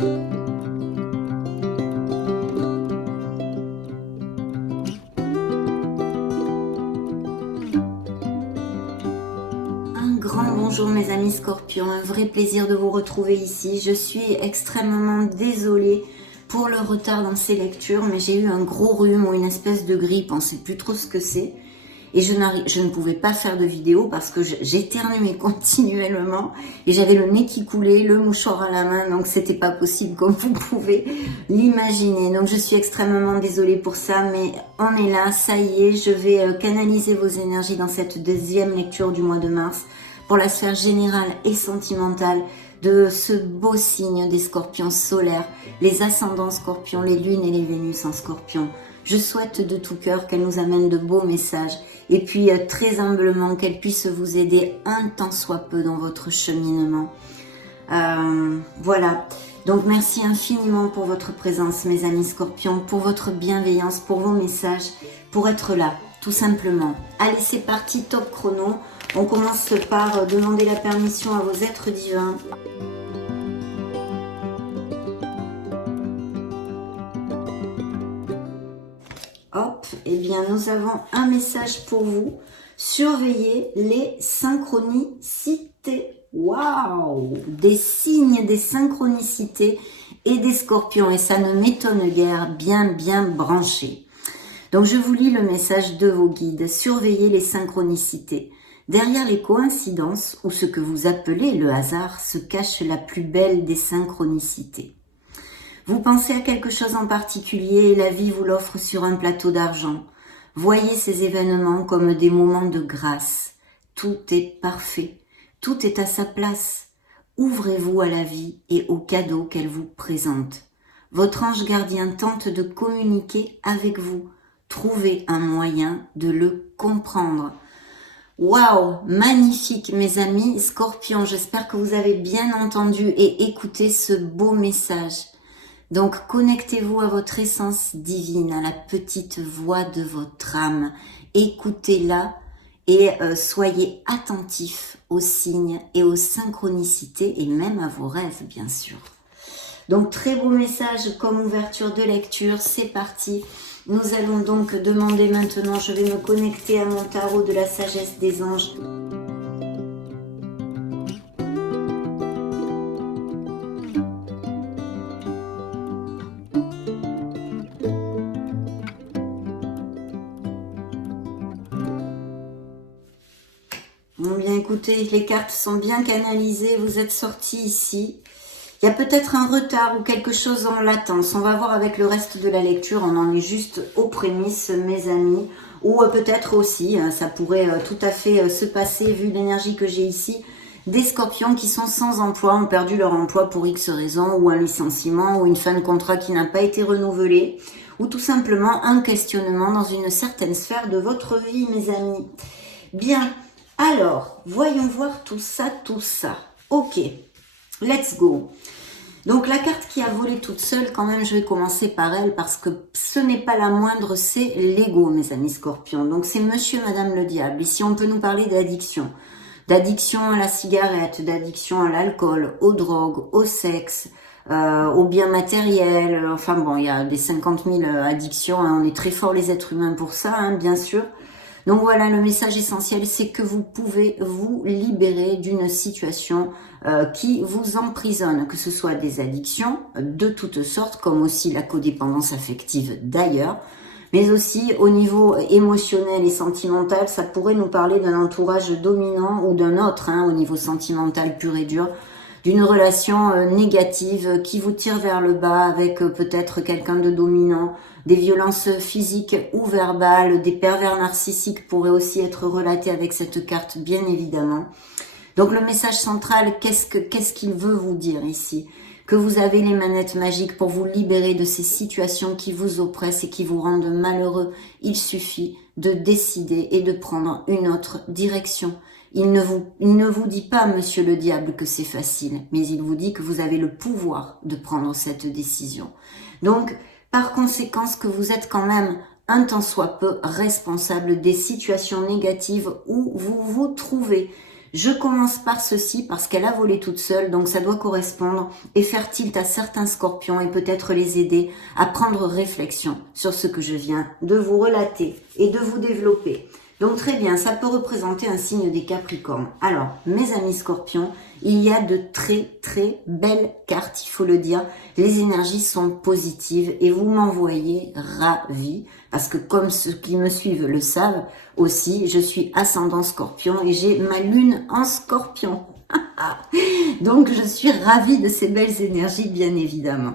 Un grand bonjour mes amis Scorpions, un vrai plaisir de vous retrouver ici. Je suis extrêmement désolée pour le retard dans ces lectures, mais j'ai eu un gros rhume ou une espèce de grippe, on ne sait plus trop ce que c'est. Et je ne pouvais pas faire de vidéo parce que j'éternuais continuellement et j'avais le nez qui coulait, le mouchoir à la main, donc c'était pas possible comme vous pouvez l'imaginer. Donc je suis extrêmement désolée pour ça, mais on est là, ça y est, je vais canaliser vos énergies dans cette deuxième lecture du mois de mars pour la sphère générale et sentimentale de ce beau signe des scorpions solaires, les ascendants scorpions, les lunes et les Vénus en scorpion. Je souhaite de tout cœur qu'elle nous amène de beaux messages et puis très humblement qu'elle puisse vous aider un tant soit peu dans votre cheminement. Voilà, donc merci infiniment pour votre présence mes amis scorpions, pour votre bienveillance, pour vos messages, pour être là, tout simplement. Allez, c'est parti, top chrono. On commence par demander la permission à vos êtres divins. Hop, eh bien nous avons un message pour vous. Surveillez les synchronicités. Waouh! Des signes, des synchronicités et des scorpions. Et ça ne m'étonne guère, bien branché. Donc je vous lis le message de vos guides. Surveillez les synchronicités. Derrière les coïncidences, ou ce que vous appelez le hasard, se cache la plus belle des synchronicités. Vous pensez à quelque chose en particulier et la vie vous l'offre sur un plateau d'argent. Voyez ces événements comme des moments de grâce. Tout est parfait, tout est à sa place. Ouvrez-vous à la vie et aux cadeaux qu'elle vous présente. Votre ange gardien tente de communiquer avec vous. Trouvez un moyen de le comprendre. Waouh, magnifique mes amis Scorpions, j'espère que vous avez bien entendu et écouté ce beau message. Donc connectez-vous à votre essence divine, à la petite voix de votre âme, écoutez-la et soyez attentifs aux signes et aux synchronicités et même à vos rêves bien sûr. Donc très beau message comme ouverture de lecture, c'est parti. Nous allons donc demander maintenant, je vais me connecter à mon tarot de la sagesse des anges. Bon, bien écoutez, les cartes sont bien canalisées, vous êtes sortis ici. Il y a peut-être un retard ou quelque chose en latence. On va voir avec le reste de la lecture. On en est juste aux prémices, mes amis. Ou peut-être aussi, ça pourrait tout à fait se passer, vu l'énergie que j'ai ici, des scorpions qui sont sans emploi, ont perdu leur emploi pour X raisons, ou un licenciement, ou une fin de contrat qui n'a pas été renouvelée, ou tout simplement un questionnement dans une certaine sphère de votre vie, mes amis. Bien, alors, voyons voir tout ça. Ok. Let's go. Donc la carte qui a volé toute seule, quand même, je vais commencer par elle parce que ce n'est pas la moindre, c'est l'ego, mes amis scorpions. Donc c'est monsieur, madame le diable. Ici, on peut nous parler d'addiction. D'addiction à la cigarette, d'addiction à l'alcool, aux drogues, au sexe, aux biens matériels. Enfin bon, il y a des 50 000 addictions. Hein. On est très forts les êtres humains pour ça, hein, bien sûr. Donc voilà, le message essentiel, c'est que vous pouvez vous libérer d'une situation qui vous emprisonne, que ce soit des addictions de toutes sortes, comme aussi la codépendance affective d'ailleurs, mais aussi au niveau émotionnel et sentimental, ça pourrait nous parler d'un entourage dominant ou d'un autre, hein, au niveau sentimental pur et dur, d'une relation négative qui vous tire vers le bas avec peut-être quelqu'un de dominant, des violences physiques ou verbales, des pervers narcissiques pourraient aussi être relatés avec cette carte, bien évidemment. Donc le message central, qu'est-ce qu'il veut vous dire ici? Que vous avez les manettes magiques pour vous libérer de ces situations qui vous oppressent et qui vous rendent malheureux. Il suffit de décider et de prendre une autre direction. Il ne vous dit pas, monsieur le diable, que c'est facile, mais il vous dit que vous avez le pouvoir de prendre cette décision. Donc, par conséquent, que vous êtes quand même un tant soit peu responsable des situations négatives où vous vous trouvez. Je commence par ceci parce qu'elle a volé toute seule, donc ça doit correspondre et faire tilt à certains scorpions et peut-être les aider à prendre réflexion sur ce que je viens de vous relater et de vous développer. Donc très bien, ça peut représenter un signe des Capricornes. Alors, mes amis Scorpions, il y a de très très belles cartes, il faut le dire. Les énergies sont positives et vous m'envoyez ravis parce que comme ceux qui me suivent le savent aussi, je suis ascendant Scorpion et j'ai ma lune en Scorpion. Donc je suis ravie de ces belles énergies, bien évidemment.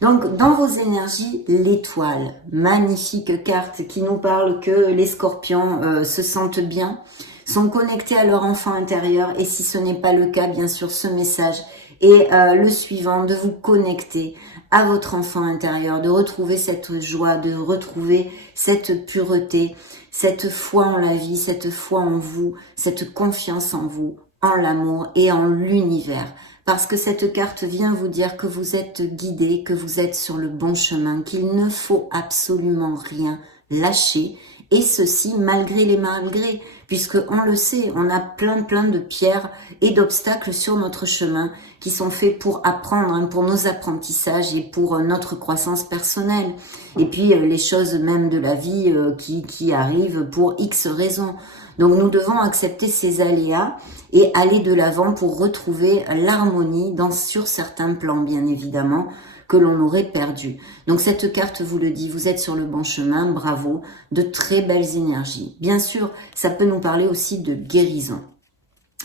Donc, dans vos énergies, l'étoile, magnifique carte qui nous parle que les scorpions se sentent bien, sont connectés à leur enfant intérieur et si ce n'est pas le cas, bien sûr, ce message est le suivant, de vous connecter à votre enfant intérieur, de retrouver cette joie, de retrouver cette pureté, cette foi en la vie, cette foi en vous, cette confiance en vous, en l'amour et en l'univers. Parce que cette carte vient vous dire que vous êtes guidé, que vous êtes sur le bon chemin, qu'il ne faut absolument rien lâcher. Et ceci malgré les malgrés, puisque on le sait, on a plein de pierres et d'obstacles sur notre chemin qui sont faits pour apprendre, pour nos apprentissages et pour notre croissance personnelle. Et puis les choses même de la vie qui arrivent pour X raisons. Donc nous devons accepter ces aléas et aller de l'avant pour retrouver l'harmonie sur certains plans, bien évidemment, que l'on aurait perdu. Donc cette carte vous le dit, vous êtes sur le bon chemin, bravo, de très belles énergies. Bien sûr, ça peut nous parler aussi de guérison.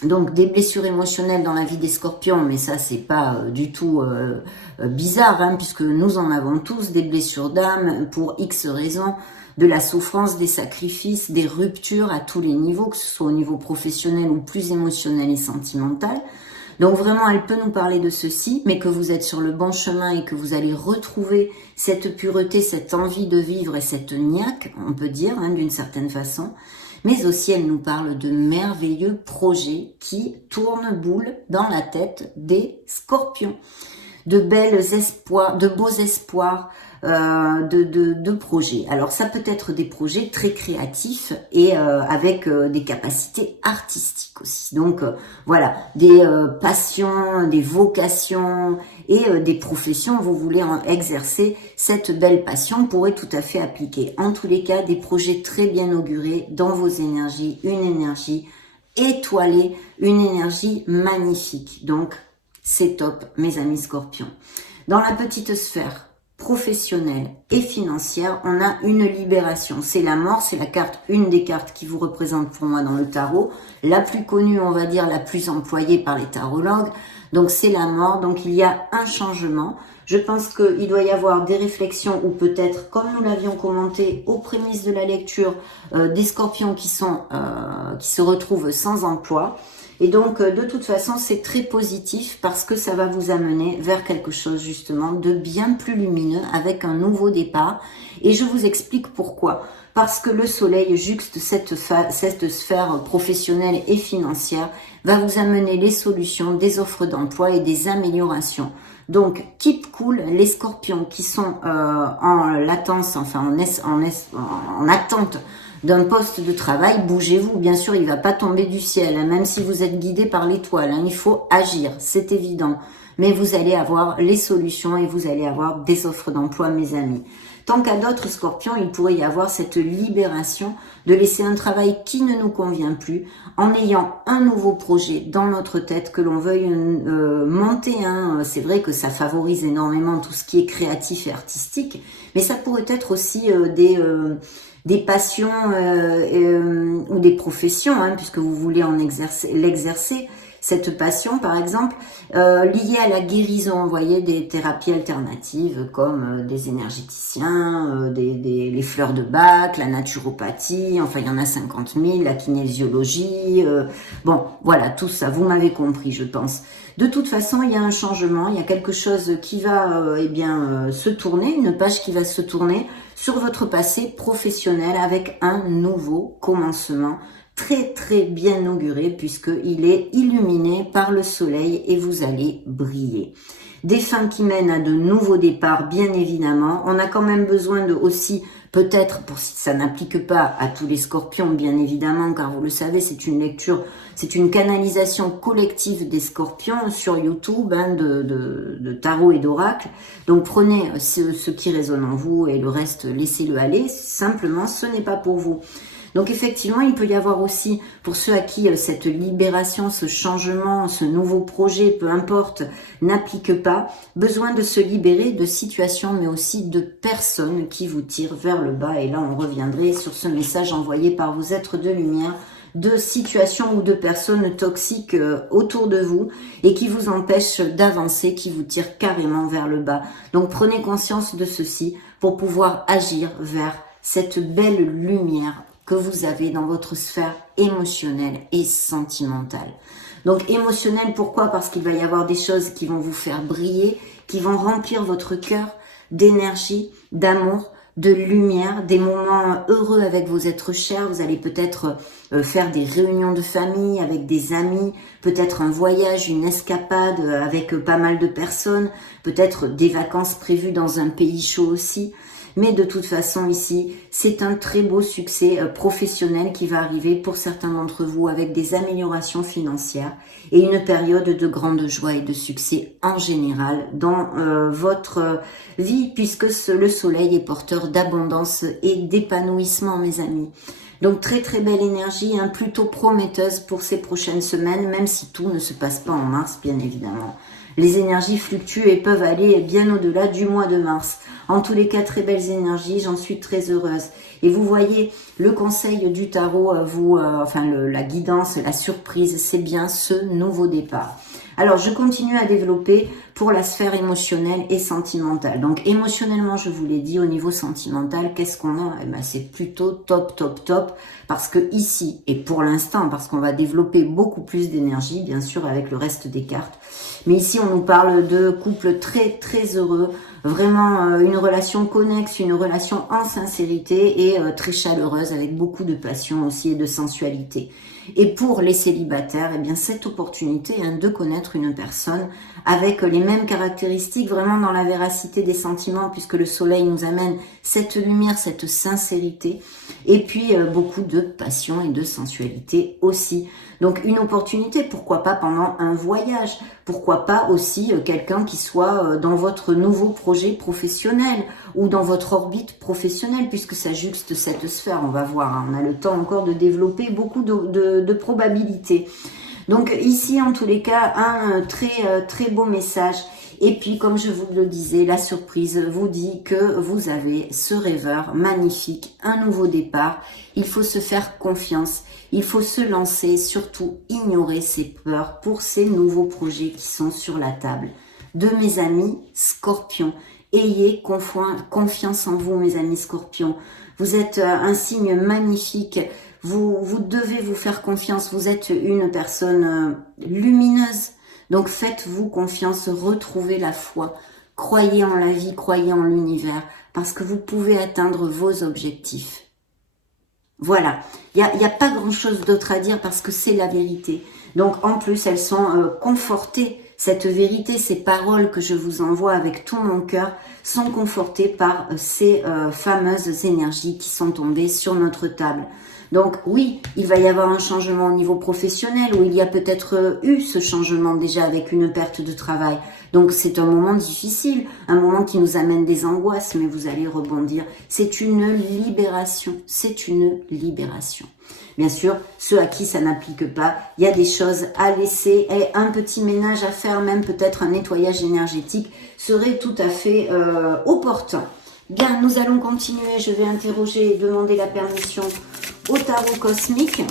Donc des blessures émotionnelles dans la vie des scorpions, mais ça c'est pas du tout bizarre, hein, puisque nous en avons tous des blessures d'âme pour X raisons, de la souffrance, des sacrifices, des ruptures à tous les niveaux, que ce soit au niveau professionnel ou plus émotionnel et sentimental. Donc vraiment, elle peut nous parler de ceci, mais que vous êtes sur le bon chemin et que vous allez retrouver cette pureté, cette envie de vivre et cette niaque, on peut dire, hein, d'une certaine façon. Mais aussi, elle nous parle de merveilleux projets qui tournent boule dans la tête des scorpions. De belles espoirs, de beaux espoirs, de projets. Alors ça peut être des projets très créatifs et avec des capacités artistiques aussi. Donc voilà, des passions, des vocations et des professions, vous voulez exercer cette belle passion, pourrait tout à fait appliquer. En tous les cas, des projets très bien augurés dans vos énergies, une énergie étoilée, une énergie magnifique. Donc c'est top, mes amis scorpions. Dans la petite sphère professionnelle et financière, on a une libération. C'est la mort, c'est la carte, une des cartes qui vous représente pour moi dans le tarot. La plus connue, on va dire, la plus employée par les tarologues. Donc c'est la mort, donc il y a un changement. Je pense qu'il doit y avoir des réflexions ou peut-être, comme nous l'avions commenté aux prémices de la lecture, des scorpions qui se retrouvent sans emploi. Et donc, de toute façon, c'est très positif parce que ça va vous amener vers quelque chose, justement, de bien plus lumineux avec un nouveau départ. Et je vous explique pourquoi. Parce que le soleil, juxte cette sphère professionnelle et financière, va vous amener les solutions, des offres d'emploi et des améliorations. Donc, keep cool, les scorpions qui sont en latence, enfin en attente d'un poste de travail, bougez-vous. Bien sûr, il ne va pas tomber du ciel, hein, même si vous êtes guidé par l'étoile. Hein, il faut agir, c'est évident. Mais vous allez avoir les solutions et vous allez avoir des offres d'emploi, mes amis. Tant qu'à d'autres scorpions, il pourrait y avoir cette libération de laisser un travail qui ne nous convient plus en ayant un nouveau projet dans notre tête que l'on veuille monter. Hein. C'est vrai que ça favorise énormément tout ce qui est créatif et artistique, mais ça pourrait être aussi des passions ou des professions, hein, puisque vous voulez l'exercer, cette passion par exemple, liée à la guérison, vous voyez, des thérapies alternatives comme des énergéticiens, les fleurs de Bach, la naturopathie, enfin il y en a 50 000, la kinésiologie, bon voilà, tout ça, vous m'avez compris je pense. De toute façon, il y a un changement, il y a quelque chose qui va se tourner, une page qui va se tourner sur votre passé professionnel avec un nouveau commencement très très bien auguré puisqu'il est illuminé par le soleil et vous allez briller. des fins qui mènent à de nouveaux départs, bien évidemment. On a quand même besoin de aussi, peut-être, pour si ça n'applique pas à tous les scorpions, bien évidemment, car vous le savez, c'est une lecture, c'est une canalisation collective des scorpions sur YouTube, hein, de tarot et d'oracle. Donc prenez ce qui résonne en vous et le reste, laissez-le aller. Simplement, ce n'est pas pour vous. Donc effectivement, il peut y avoir aussi, pour ceux à qui cette libération, ce changement, ce nouveau projet, peu importe, n'applique pas, besoin de se libérer de situations, mais aussi de personnes qui vous tirent vers le bas. Et là, on reviendrait sur ce message envoyé par vos êtres de lumière, de situations ou de personnes toxiques autour de vous et qui vous empêchent d'avancer, qui vous tirent carrément vers le bas. Donc prenez conscience de ceci pour pouvoir agir vers cette belle lumière que vous avez dans votre sphère émotionnelle et sentimentale. Donc émotionnelle, pourquoi? Parce qu'il va y avoir des choses qui vont vous faire briller, qui vont remplir votre cœur d'énergie, d'amour, de lumière, des moments heureux avec vos êtres chers. Vous allez peut-être faire des réunions de famille avec des amis, peut-être un voyage, une escapade avec pas mal de personnes, peut-être des vacances prévues dans un pays chaud aussi. Mais de toute façon ici, c'est un très beau succès professionnel qui va arriver pour certains d'entre vous avec des améliorations financières et une période de grande joie et de succès en général dans votre vie, puisque le soleil est porteur d'abondance et d'épanouissement, mes amis. Donc très très belle énergie, hein, plutôt prometteuse pour ces prochaines semaines, même si tout ne se passe pas en mars, bien évidemment. Les énergies fluctuent et peuvent aller bien au-delà du mois de mars. En tous les cas, très belles énergies, j'en suis très heureuse. Et vous voyez, le conseil du tarot, la guidance, la surprise, c'est bien ce nouveau départ. Alors, je continue à développer pour la sphère émotionnelle et sentimentale. Donc, émotionnellement, je vous l'ai dit, au niveau sentimental, qu'est-ce qu'on a? Eh ben, c'est plutôt top, top, top. Parce que ici, et pour l'instant, parce qu'on va développer beaucoup plus d'énergie, bien sûr, avec le reste des cartes. Mais ici, on nous parle de couples très, très heureux. Vraiment une relation connexe, une relation en sincérité et très chaleureuse avec beaucoup de passion aussi et de sensualité. Et pour les célibataires, eh bien cette opportunité de connaître une personne avec les mêmes caractéristiques, vraiment dans la véracité des sentiments, puisque le soleil nous amène cette lumière, cette sincérité, et puis beaucoup de passion et de sensualité aussi. Donc une opportunité, pourquoi pas pendant un voyage, pourquoi pas aussi quelqu'un qui soit dans votre nouveau projet professionnel ou dans votre orbite professionnelle, puisque ça juxte cette sphère, on va voir, hein, on a le temps encore de développer beaucoup de probabilités. Donc ici, en tous les cas, un très beau message. Et puis, comme je vous le disais, la surprise vous dit que vous avez ce rêveur magnifique, un nouveau départ. Il faut se faire confiance, il faut se lancer, surtout ignorer ses peurs pour ces nouveaux projets qui sont sur la table. De mes amis Scorpions, ayez confiance en vous, mes amis Scorpions. Vous êtes un signe magnifique. Vous devez vous faire confiance. Vous êtes une personne lumineuse. Donc faites-vous confiance, retrouvez la foi. Croyez en la vie, croyez en l'univers. Parce que vous pouvez atteindre vos objectifs. Voilà. Il y a pas grand-chose d'autre à dire parce que c'est la vérité. Donc en plus, elles sont confortées. Cette vérité, ces paroles que je vous envoie avec tout mon cœur sont confortées par ces fameuses énergies qui sont tombées sur notre table. Donc oui, il va y avoir un changement au niveau professionnel où il y a peut-être eu ce changement déjà avec une perte de travail. Donc c'est un moment difficile, un moment qui nous amène des angoisses, mais vous allez rebondir. C'est une libération, c'est une libération. Bien sûr, ceux à qui ça n'applique pas, il y a des choses à laisser et un petit ménage à faire, même peut-être un nettoyage énergétique serait tout à fait opportun. Bien, nous allons continuer. Je vais interroger et demander la permission au tarot cosmique.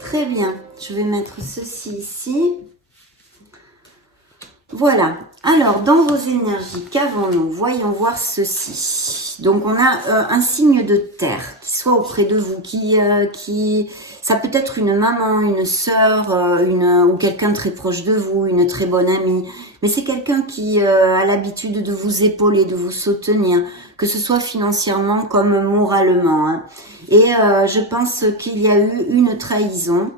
Très bien, je vais mettre ceci ici. Voilà. Alors, dans vos énergies, qu'avons-nous? Voyons voir ceci. Donc, on a un signe de terre qui soit auprès de vous, ça peut être une maman, une sœur, ou quelqu'un de très proche de vous, une très bonne amie. Mais c'est quelqu'un qui a l'habitude de vous épauler, de vous soutenir, que ce soit financièrement comme moralement. Hein. Et je pense qu'il y a eu une trahison.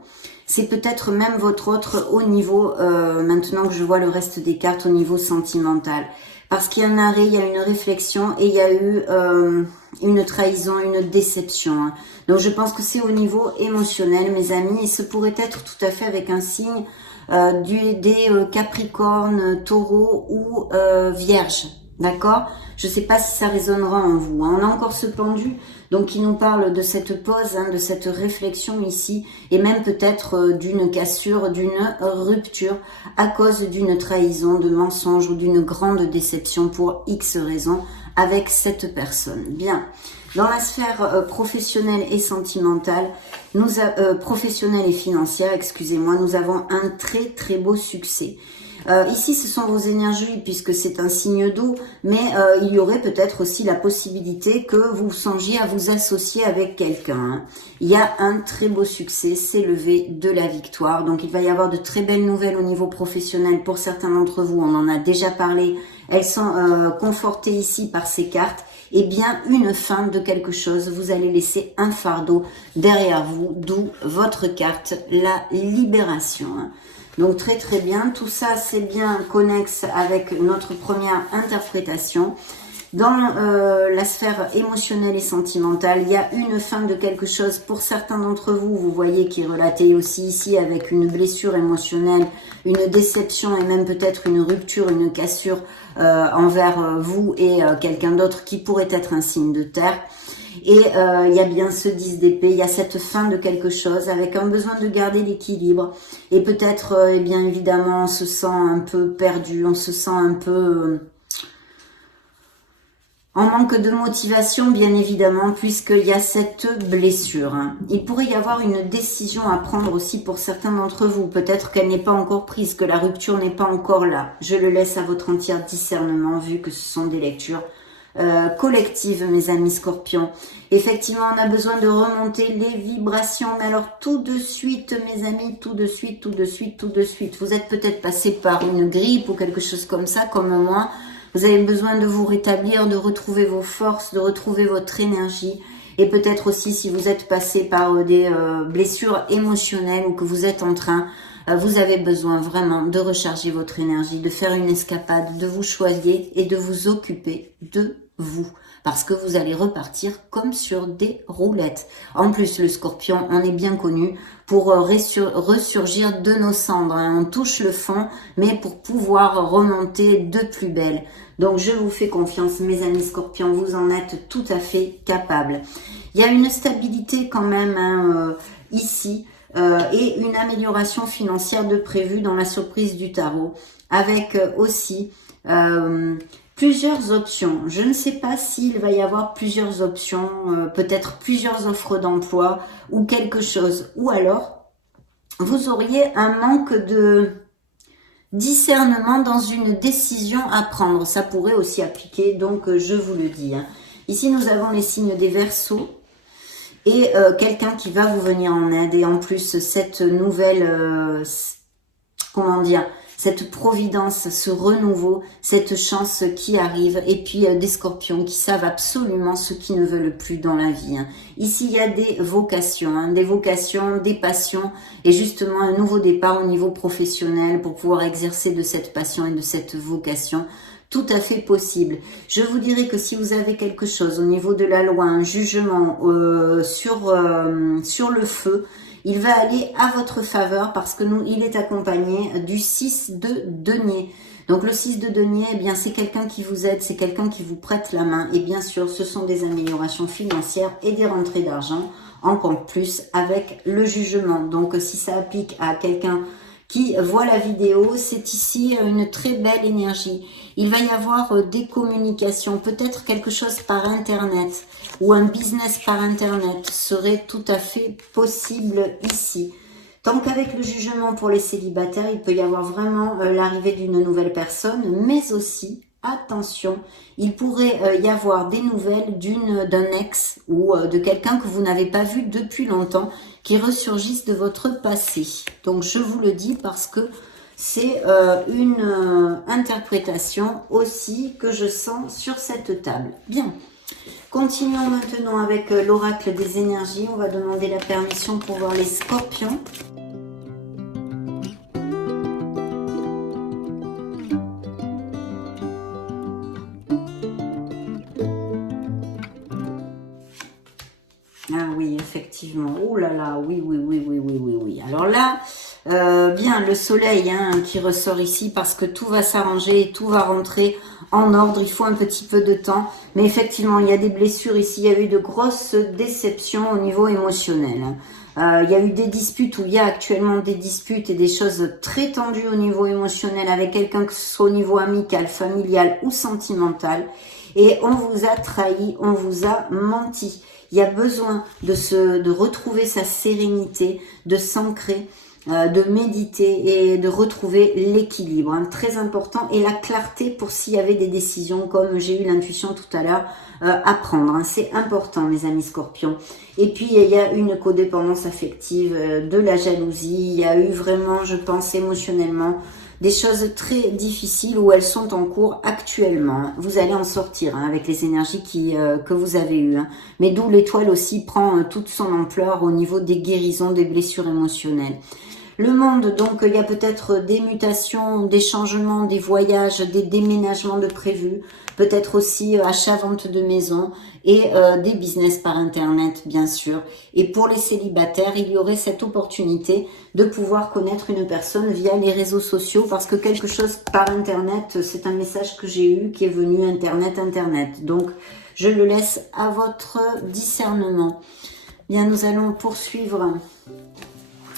C'est peut-être même votre autre au niveau, maintenant que je vois le reste des cartes, au niveau sentimental. Parce qu'il y a un arrêt, il y a une réflexion et il y a eu une trahison, une déception. Hein. Donc je pense que c'est au niveau émotionnel, mes amis, et ce pourrait être tout à fait avec un signe des Capricornes, Taureau ou Vierge. D'accord? Je ne sais pas si ça résonnera en vous. Hein. On a encore ce pendu, donc qui nous parle de cette pause, hein, de cette réflexion ici, et même peut-être d'une cassure, d'une rupture à cause d'une trahison, de mensonge ou d'une grande déception pour X raisons avec cette personne. Bien. Dans la sphère professionnelle et sentimentale, professionnelle et financière, excusez-moi, nous avons un très très beau succès. Ici, ce sont vos énergies puisque c'est un signe d'eau, mais il y aurait peut-être aussi la possibilité que vous songiez à vous associer avec quelqu'un. Hein. Il y a un très beau succès, c'est levé de la victoire. Donc, il va y avoir de très belles nouvelles au niveau professionnel pour certains d'entre vous. On en a déjà parlé. Elles sont confortées ici par ces cartes. Et bien, une fin de quelque chose. Vous allez laisser un fardeau derrière vous, d'où votre carte, la libération. Hein. Donc très très bien, tout ça c'est bien connexe avec notre première interprétation. Dans la sphère émotionnelle et sentimentale, il y a une fin de quelque chose pour certains d'entre vous. Vous voyez qui est relaté aussi ici avec une blessure émotionnelle, une déception et même peut-être une rupture, une cassure envers vous et quelqu'un d'autre qui pourrait être un signe de terre. Et il y a bien ce 10 d'épée, il y a cette fin de quelque chose avec un besoin de garder l'équilibre. Et peut-être, eh bien évidemment, on se sent un peu perdu, on se sent un peu en manque de motivation, bien évidemment, puisqu'il y a cette blessure. Hein. Il pourrait y avoir une décision à prendre aussi pour certains d'entre vous. Peut-être qu'elle n'est pas encore prise, que la rupture n'est pas encore là. Je le laisse à votre entier discernement, vu que ce sont des lectures collective, mes amis scorpions. Effectivement, on a besoin de remonter les vibrations, mais alors tout de suite, mes amis, tout de suite, tout de suite, tout de suite. Vous êtes peut-être passé par une grippe ou quelque chose comme ça, comme moi. Vous avez besoin de vous rétablir, de retrouver vos forces, de retrouver votre énergie. Et peut-être aussi si vous êtes passé par des blessures émotionnelles ou que vous êtes en train, vous avez besoin vraiment de recharger votre énergie, de faire une escapade, de vous choisir et de vous occuper de vous, parce que vous allez repartir comme sur des roulettes. En plus, le scorpion, on est bien connu pour ressurgir de nos cendres. Hein. On touche le fond, mais pour pouvoir remonter de plus belle. Donc, je vous fais confiance, mes amis scorpions, vous en êtes tout à fait capables. Il y a une stabilité quand même hein, ici et une amélioration financière de prévu dans la surprise du tarot, avec aussi... plusieurs options. Je ne sais pas s'il va y avoir plusieurs options, peut-être plusieurs offres d'emploi ou quelque chose. Ou alors, vous auriez un manque de discernement dans une décision à prendre. Ça pourrait aussi appliquer, donc je vous le dis. Hein. Ici, nous avons les signes des Verseaux et quelqu'un qui va vous venir en aide. Et en plus, cette nouvelle... comment dire, cette providence, ce renouveau, cette chance qui arrive, et puis des scorpions qui savent absolument ce qu'ils ne veulent plus dans la vie. Hein. Ici, il y a des vocations, des passions, et justement un nouveau départ au niveau professionnel pour pouvoir exercer de cette passion et de cette vocation. Tout à fait possible. Je vous dirais que si vous avez quelque chose au niveau de la loi, un jugement sur le feu, il va aller à votre faveur parce que il est accompagné du 6 de denier. Donc le 6 de denier, eh bien c'est quelqu'un qui vous aide, c'est quelqu'un qui vous prête la main. Et bien sûr, ce sont des améliorations financières et des rentrées d'argent, encore plus avec le jugement. Donc si ça applique à quelqu'un qui voit la vidéo, c'est ici une très belle énergie. Il va y avoir des communications, peut-être quelque chose par Internet ou un business par Internet serait tout à fait possible ici. Donc avec le jugement pour les célibataires, il peut y avoir vraiment l'arrivée d'une nouvelle personne, mais aussi, attention, il pourrait y avoir des nouvelles d'un ex ou de quelqu'un que vous n'avez pas vu depuis longtemps, qui ressurgissent de votre passé. Donc je vous le dis parce que c'est une interprétation aussi que je sens sur cette table. Bien. Continuons maintenant avec l'oracle des énergies. On va demander la permission pour voir les scorpions. Ah oui, effectivement. Oh là là, oui, oui, oui, oui, oui, oui, oui. Alors là, bien, le soleil qui ressort ici parce que tout va s'arranger, tout va rentrer en ordre. Il faut un petit peu de temps. Mais effectivement, il y a des blessures ici. Il y a eu de grosses déceptions au niveau émotionnel. Il y a eu des disputes, ou il y a actuellement des disputes et des choses très tendues au niveau émotionnel avec quelqu'un, que ce soit au niveau amical, familial ou sentimental. Et on vous a trahi, on vous a menti. Il y a besoin de retrouver sa sérénité, de s'ancrer, de méditer et de retrouver l'équilibre. Très important. Et la clarté pour s'il y avait des décisions, comme j'ai eu l'intuition tout à l'heure, à prendre. C'est important, mes amis scorpions. Et puis, il y a une codépendance affective, de la jalousie. Il y a eu vraiment, je pense, émotionnellement, des choses très difficiles où elles sont en cours actuellement. Vous allez en sortir avec les énergies que vous avez eues. Mais d'où l'étoile aussi prend toute son ampleur au niveau des guérisons, des blessures émotionnelles. Le monde, donc, il y a peut-être des mutations, des changements, des voyages, des déménagements de prévus, peut-être aussi achat-vente de maison et des business par Internet, bien sûr. Et pour les célibataires, il y aurait cette opportunité de pouvoir connaître une personne via les réseaux sociaux parce que quelque chose par Internet, c'est un message que j'ai eu qui est venu Internet. Donc, je le laisse à votre discernement. Bien, nous allons poursuivre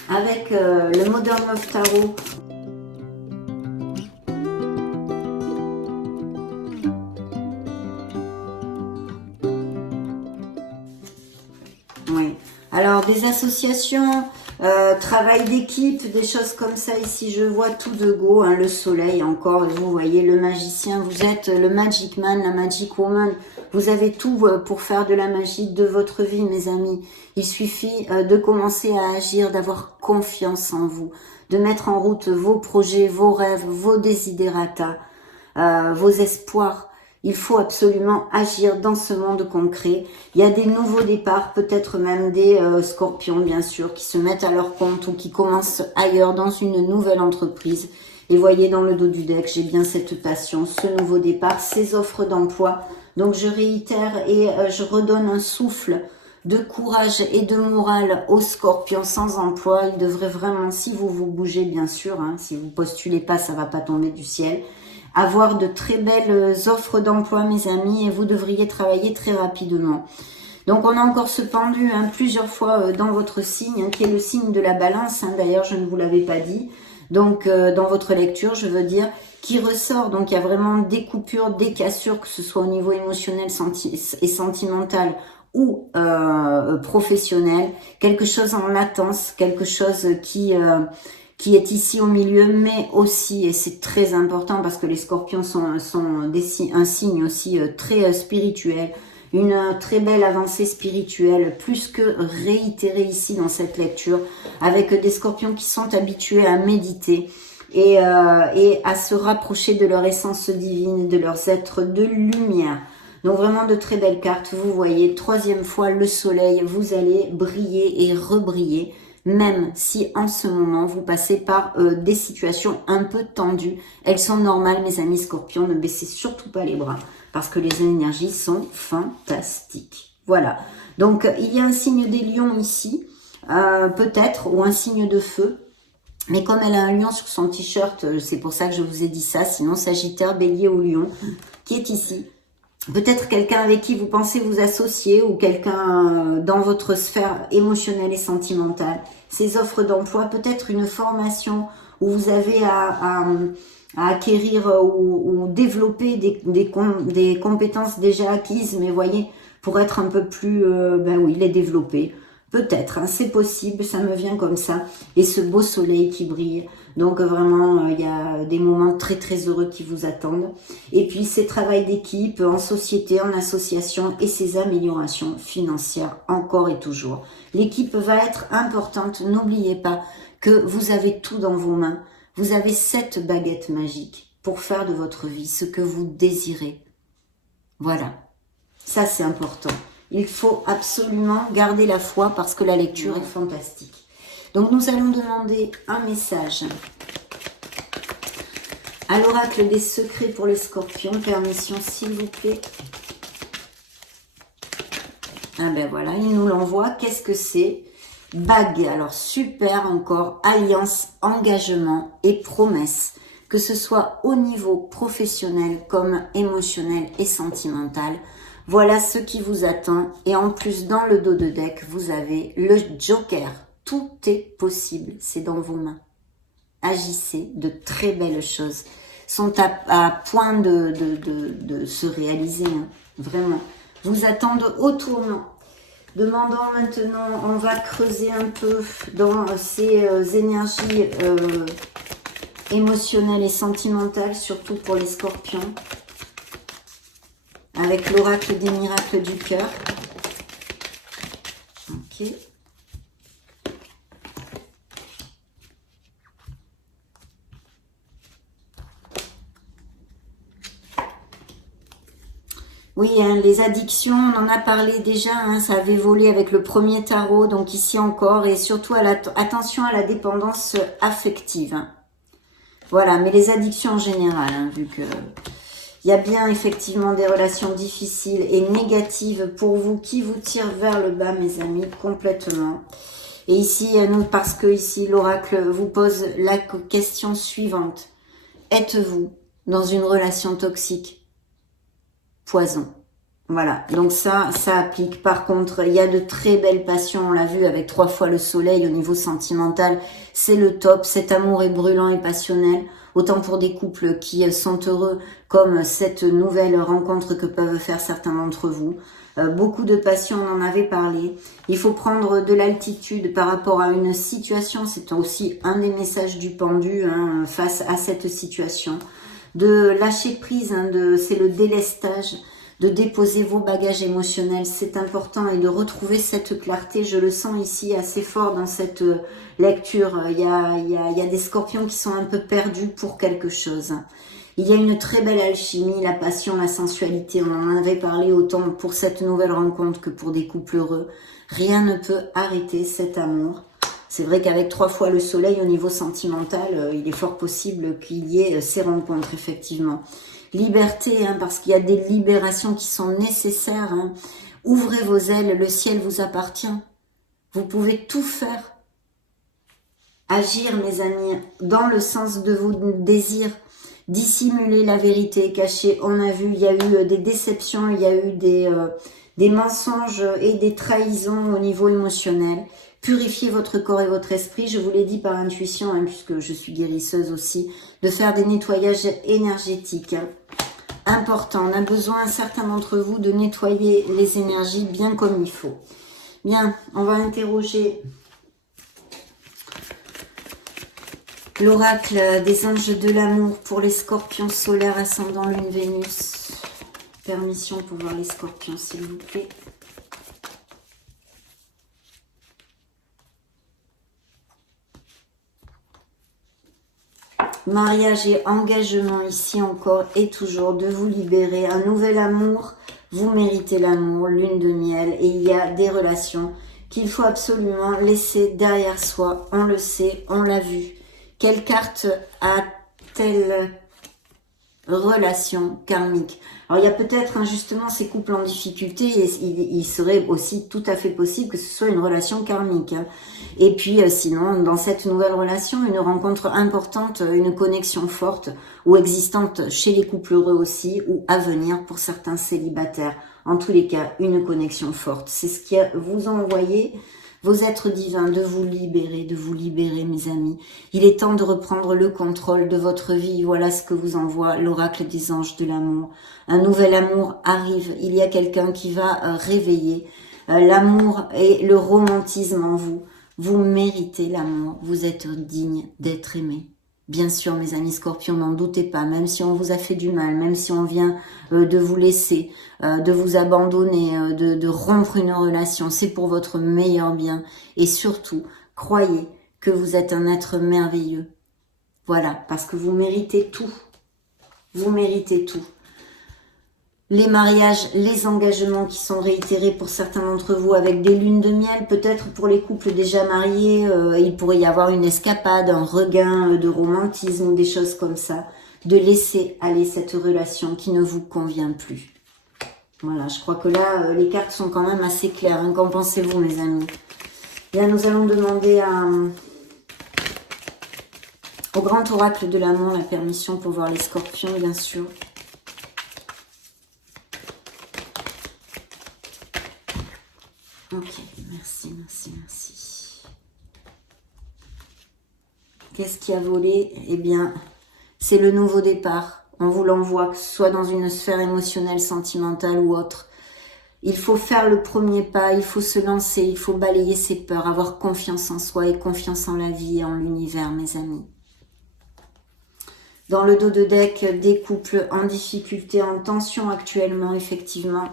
avec le Modern Love Tarot. Oui. Alors, des associations, travail d'équipe, des choses comme ça. Ici, je vois tout de go, le soleil encore. Et vous voyez le magicien, vous êtes le Magic Man, la Magic Woman. Vous avez tout pour faire de la magie de votre vie, mes amis. Il suffit de commencer à agir, d'avoir confiance en vous, de mettre en route vos projets, vos rêves, vos desiderata, vos espoirs. Il faut absolument agir dans ce monde concret. Il y a des nouveaux départs, peut-être même des scorpions, bien sûr, qui se mettent à leur compte ou qui commencent ailleurs dans une nouvelle entreprise. Et voyez, dans le dos du deck, j'ai bien cette passion, ce nouveau départ, ces offres d'emploi. Donc, je réitère et je redonne un souffle de courage et de morale aux scorpions sans emploi. Il devrait vraiment, si vous vous bougez, bien sûr, si vous postulez pas, ça va pas tomber du ciel, avoir de très belles offres d'emploi, mes amis, et vous devriez travailler très rapidement. Donc, on a encore ce pendu plusieurs fois dans votre signe, qui est le signe de la balance. D'ailleurs, je ne vous l'avais pas dit. Donc, dans votre lecture, je veux dire, qui ressort. Donc, il y a vraiment des coupures, des cassures, que ce soit au niveau émotionnel et sentimental ou professionnel. Quelque chose en latence, quelque chose qui est ici au milieu, mais aussi, et c'est très important parce que les scorpions sont un signe aussi très spirituel, une très belle avancée spirituelle, plus que réitérée ici dans cette lecture, avec des scorpions qui sont habitués à méditer et à se rapprocher de leur essence divine, de leurs êtres de lumière. Donc vraiment de très belles cartes, vous voyez, troisième fois le soleil, vous allez briller et rebriller, même si en ce moment vous passez par des situations un peu tendues. Elles sont normales, mes amis scorpions, ne baissez surtout pas les bras parce que les énergies sont fantastiques. Voilà, donc il y a un signe des lions ici, peut-être, ou un signe de feu. Mais comme elle a un lion sur son t-shirt, c'est pour ça que je vous ai dit ça, sinon Sagittaire, Bélier ou Lion, qui est ici. Peut-être quelqu'un avec qui vous pensez vous associer ou quelqu'un dans votre sphère émotionnelle et sentimentale. Ces offres d'emploi, peut-être une formation où vous avez à acquérir ou développer des compétences déjà acquises, mais voyez, pour être un peu plus, les développer. Peut-être, hein, c'est possible, ça me vient comme ça. Et ce beau soleil qui brille. Donc vraiment, il y a des moments très très heureux qui vous attendent. Et puis ces travail d'équipe, en société, en association et ces améliorations financières encore et toujours. L'équipe va être importante. N'oubliez pas que vous avez tout dans vos mains. Vous avez cette baguette magique pour faire de votre vie ce que vous désirez. Voilà, ça c'est important. Il faut absolument garder la foi parce que la lecture est fantastique. Donc nous allons demander un message à l'oracle des secrets pour les scorpions. Permission s'il vous plaît. Ah ben voilà, il nous l'envoie. Qu'est-ce que c'est? Bague, alors super encore, alliance, engagement et promesse. Que ce soit au niveau professionnel comme émotionnel et sentimental. Voilà ce qui vous attend. Et en plus, dans le dos de deck, vous avez le Joker. Tout est possible, c'est dans vos mains. Agissez, de très belles choses sont à point de se réaliser, hein, vraiment. Vous attendent au tournant. Demandons maintenant, on va creuser un peu dans ces énergies émotionnelles et sentimentales, surtout pour les scorpions, avec l'oracle des miracles du cœur. Ok. Oui, hein, les addictions, on en a parlé déjà, hein, ça avait volé avec le premier tarot, donc ici encore, et surtout attention à la dépendance affective. Hein. Voilà, mais les addictions en général, hein, vu que il y a bien effectivement des relations difficiles et négatives pour vous qui vous tirent vers le bas, mes amis, complètement. Et ici, nous, parce que ici, l'oracle vous pose la question suivante. Êtes-vous dans une relation toxique? Poison. Voilà, donc ça applique. Par contre, il y a de très belles passions, on l'a vu avec 3 fois le soleil au niveau sentimental. C'est le top, cet amour est brûlant et passionnel. Autant pour des couples qui sont heureux, comme cette nouvelle rencontre que peuvent faire certains d'entre vous. Beaucoup de passion, on en avait parlé. Il faut prendre de l'altitude par rapport à une situation. C'est aussi un des messages du pendu, hein, face à cette situation. De lâcher prise, hein, c'est le délestage, de déposer vos bagages émotionnels, c'est important, et de retrouver cette clarté. Je le sens ici assez fort dans cette lecture. Il y a des scorpions qui sont un peu perdus pour quelque chose. Il y a une très belle alchimie, la passion, la sensualité. On en avait parlé autant pour cette nouvelle rencontre que pour des couples heureux. Rien ne peut arrêter cet amour. C'est vrai qu'avec 3 fois le soleil au niveau sentimental, il est fort possible qu'il y ait ces rencontres, effectivement. Liberté, hein, parce qu'il y a des libérations qui sont nécessaires. Hein. Ouvrez vos ailes, le ciel vous appartient. Vous pouvez tout faire. Agir, mes amis, dans le sens de vos désirs. Dissimuler la vérité cachée. On a vu, il y a eu des déceptions, il y a eu des mensonges et des trahisons au niveau émotionnel. Purifiez votre corps et votre esprit. Je vous l'ai dit par intuition, hein, puisque je suis guérisseuse aussi, de faire des nettoyages énergétiques. Hein. Important. On a besoin, certains d'entre vous, de nettoyer les énergies bien comme il faut. Bien, on va interroger l'oracle des anges de l'amour pour les scorpions solaires ascendant lune Vénus. Permission pour voir les scorpions, s'il vous plaît. Mariage et engagement ici encore et toujours, de vous libérer. Un nouvel amour, vous méritez l'amour, lune de miel. Et il y a des relations qu'il faut absolument laisser derrière soi. On le sait, on l'a vu. Quelle carte a-t-elle relation karmique? Alors il y a peut-être hein, justement ces couples en difficulté et il serait aussi tout à fait possible que ce soit une relation karmique. Hein. Et puis sinon, dans cette nouvelle relation, une rencontre importante, une connexion forte ou existante chez les couples heureux aussi ou à venir pour certains célibataires. En tous les cas, une connexion forte. C'est ce qui vous a envoyé vos êtres divins, de vous libérer, mes amis. Il est temps de reprendre le contrôle de votre vie. Voilà ce que vous envoie l'oracle des anges de l'amour. Un nouvel amour arrive. Il y a quelqu'un qui va réveiller l'amour et le romantisme en vous. Vous méritez l'amour, vous êtes digne d'être aimé. Bien sûr, mes amis scorpions, n'en doutez pas, même si on vous a fait du mal, même si on vient de vous laisser, de vous abandonner, de rompre une relation, c'est pour votre meilleur bien. Et surtout, croyez que vous êtes un être merveilleux. Voilà, parce que vous méritez tout. Vous méritez tout. Les mariages, les engagements qui sont réitérés pour certains d'entre vous avec des lunes de miel, peut-être pour les couples déjà mariés, il pourrait y avoir une escapade, un regain de romantisme ou des choses comme ça, de laisser aller cette relation qui ne vous convient plus. Voilà, je crois que là, les cartes sont quand même assez claires. Hein. Qu'en pensez-vous, mes amis? Bien, nous allons demander au grand oracle de l'amour la permission pour voir les scorpions, bien sûr. Ok, merci, merci, merci. Qu'est-ce qui a volé? Eh bien, c'est le nouveau départ. On vous l'envoie, que ce soit dans une sphère émotionnelle, sentimentale ou autre. Il faut faire le premier pas, il faut se lancer, il faut balayer ses peurs, avoir confiance en soi et confiance en la vie et en l'univers, mes amis. Dans le dos de deck, des couples en difficulté, en tension actuellement, effectivement.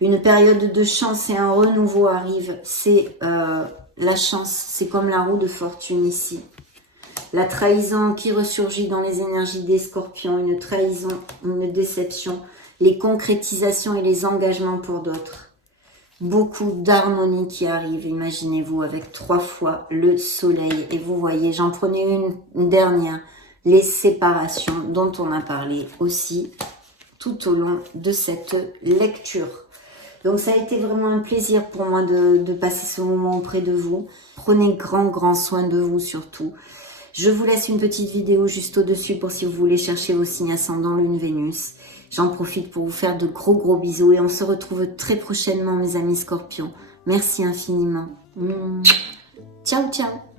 Une période de chance et un renouveau arrive. C'est la chance, c'est comme la roue de fortune ici. La trahison qui ressurgit dans les énergies des scorpions, une trahison, une déception, les concrétisations et les engagements pour d'autres. Beaucoup d'harmonie qui arrive, imaginez-vous, avec 3 fois le soleil. Et vous voyez, j'en prenais une dernière, les séparations dont on a parlé aussi tout au long de cette lecture. Donc ça a été vraiment un plaisir pour moi de passer ce moment auprès de vous. Prenez grand soin de vous surtout. Je vous laisse une petite vidéo juste au-dessus pour si vous voulez chercher vos signes ascendants Lune Vénus. J'en profite pour vous faire de gros bisous et on se retrouve très prochainement mes amis scorpions. Merci infiniment. Ciao ciao.